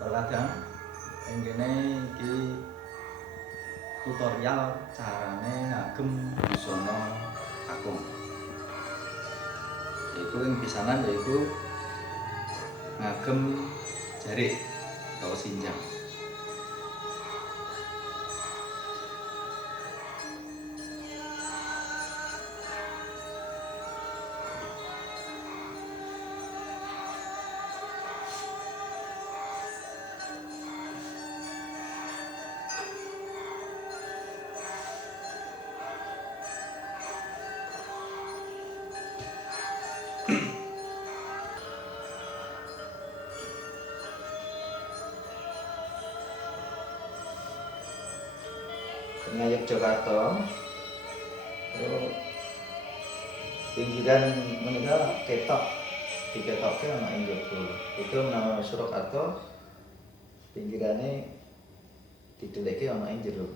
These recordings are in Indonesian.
Terkadang ing kene iki tutorial carane ngagem busana kakung. Yaiku ing pisanan yaiku ngagem jarik atau sinjang. Tengah Yogyakarta, pinggiran menika ketok diketokke ana ing njaba. Itu menawa Surakarta pinggirane dideleke ana ing jero.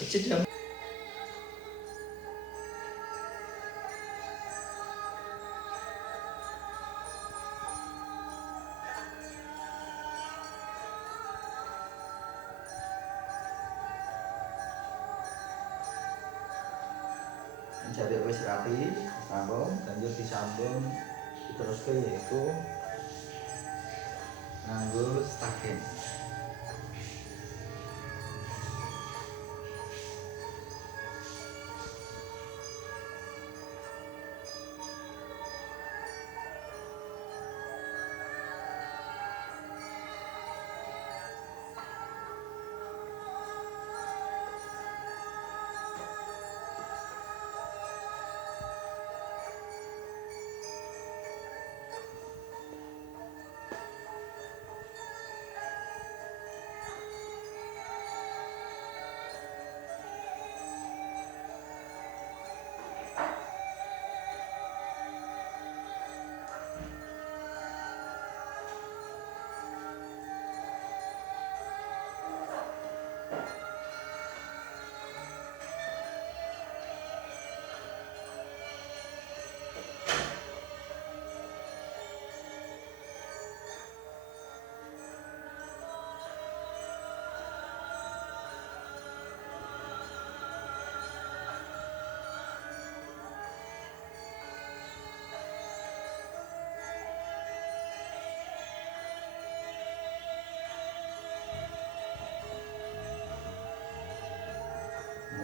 Kecil dong. Jarik wis rapi, sambung, banjur disambung diteruske yaiku nganggo stagen.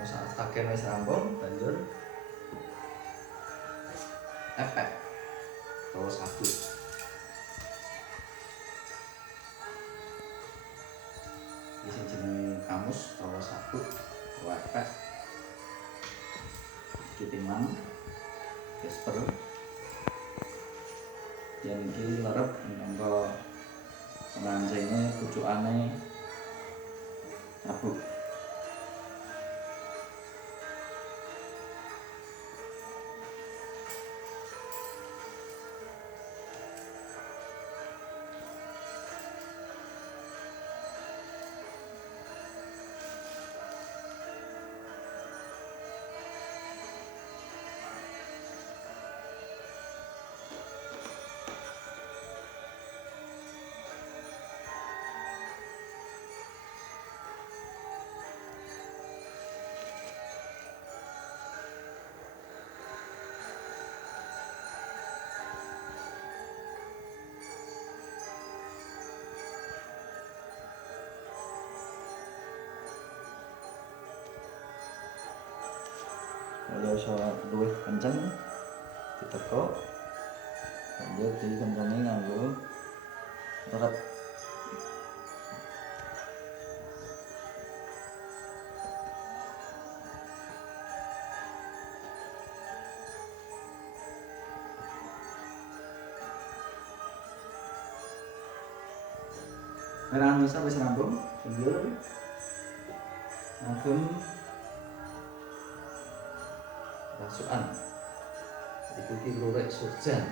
Saat stagen wis rampung, banjur epek atau sabut. Iki sing jenenge kamus atau sabut atau epek. Kitiman gesper. Yen iki lerep minangka pengancenge pucukane sabut. Kaya iso luwih kenceng ditekuk, banjur dikencengi nganggo eret. Merang wis rampung, banjur ngagem rasukan. Iku ki lurik surjan.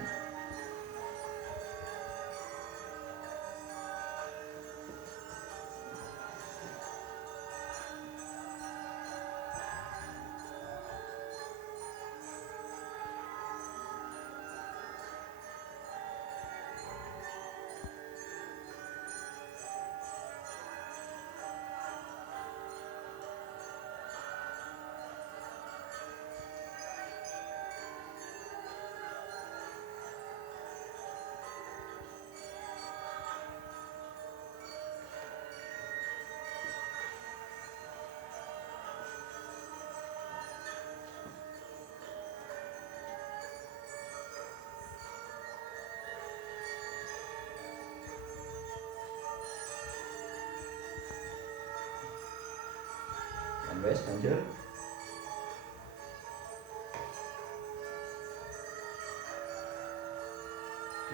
wes banjur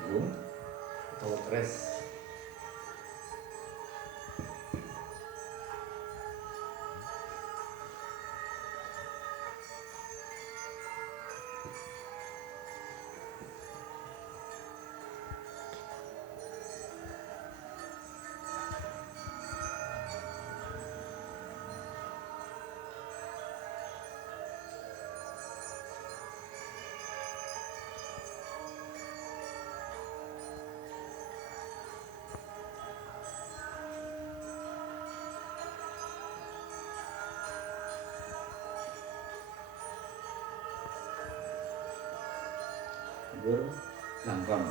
diung atau tres. Langkon.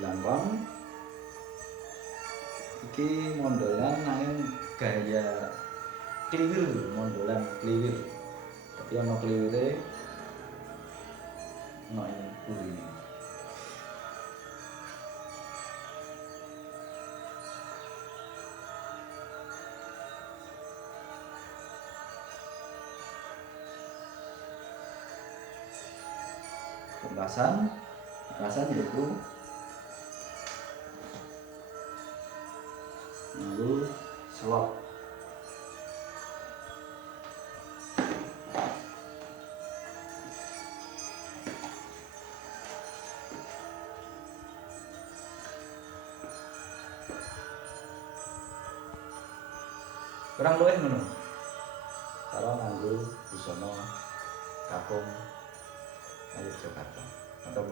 Langkon iki mondolan nanging gaya kliwir, mondolan kliwir. Tapi ana kliwire ana ing buri. Pungkasan yaitu nganggo selop. Kurang luwih ngono. Cara nganggo busana kakung ayo Jakarta atau